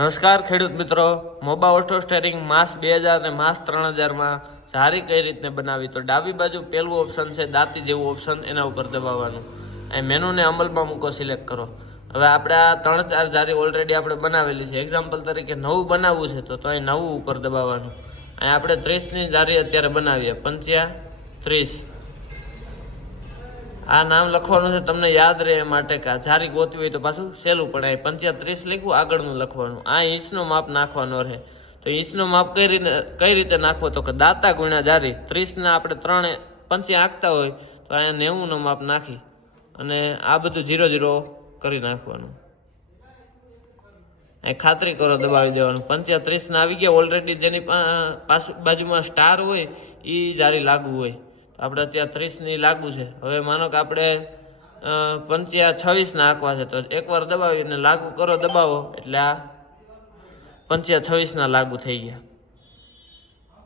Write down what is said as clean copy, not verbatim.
નમસ્કાર ખેડૂત મિત્રો, મોબા ઓટો સ્ટેરિંગ માસ 2000 અને માસ 3000 માં જારી કઈ રીતે બનાવી? તો ડાબી બાજુ પહેલું ઓપ્શન છે દાંતી જેવું ઓપ્શન, એના ઉપર દબાવવાનું. અહીં મેનુને અમલમાં મૂકો, સિલેક્ટ કરો. હવે આપણે આ 3-4 જારી ઓલરેડી આપણે બનાવેલી છે. એક્ઝામ્પલ તરીકે નવું બનાવવું છે તો અહીં નવું ઉપર દબાવવાનું. અહીં આપણે 30ની જારી અત્યારે બનાવીએ, 35-30. આ નામ લખવાનું છે તમને યાદ રહે એ માટે કે આ જારી ગોતવી હોય તો પાછું સહેલું પડે. 35-30 લખ્યું, આગળનું લખવાનું. આ ઇંચનો માપ નાખવાનો રહે. તો ઇંચનો માપ કઈ રીતે નાખવો? તો કે દાતા ગુણ્યા જારી. 30ના આપણે 35 આંકતા હોય તો અહીંયા 90નો માપ નાખી અને આ બધું 0-0 કરી નાખવાનું. અહીં ખાતરી કરો, દબાવી દેવાનું. 35-30ના આવી ગયા ઓલરેડી. જેની બાજુમાં સ્ટાર હોય એ જારી લાગુ હોય. આપણે અત્યારે 30ની લાગુ છે. હવે માનો કે આપણે 35-26 આંકવા છે તો એકવાર દબાવીને લાગુ કરો, દબાવો એટલે આ 35-26 લાગુ થઈ ગયા.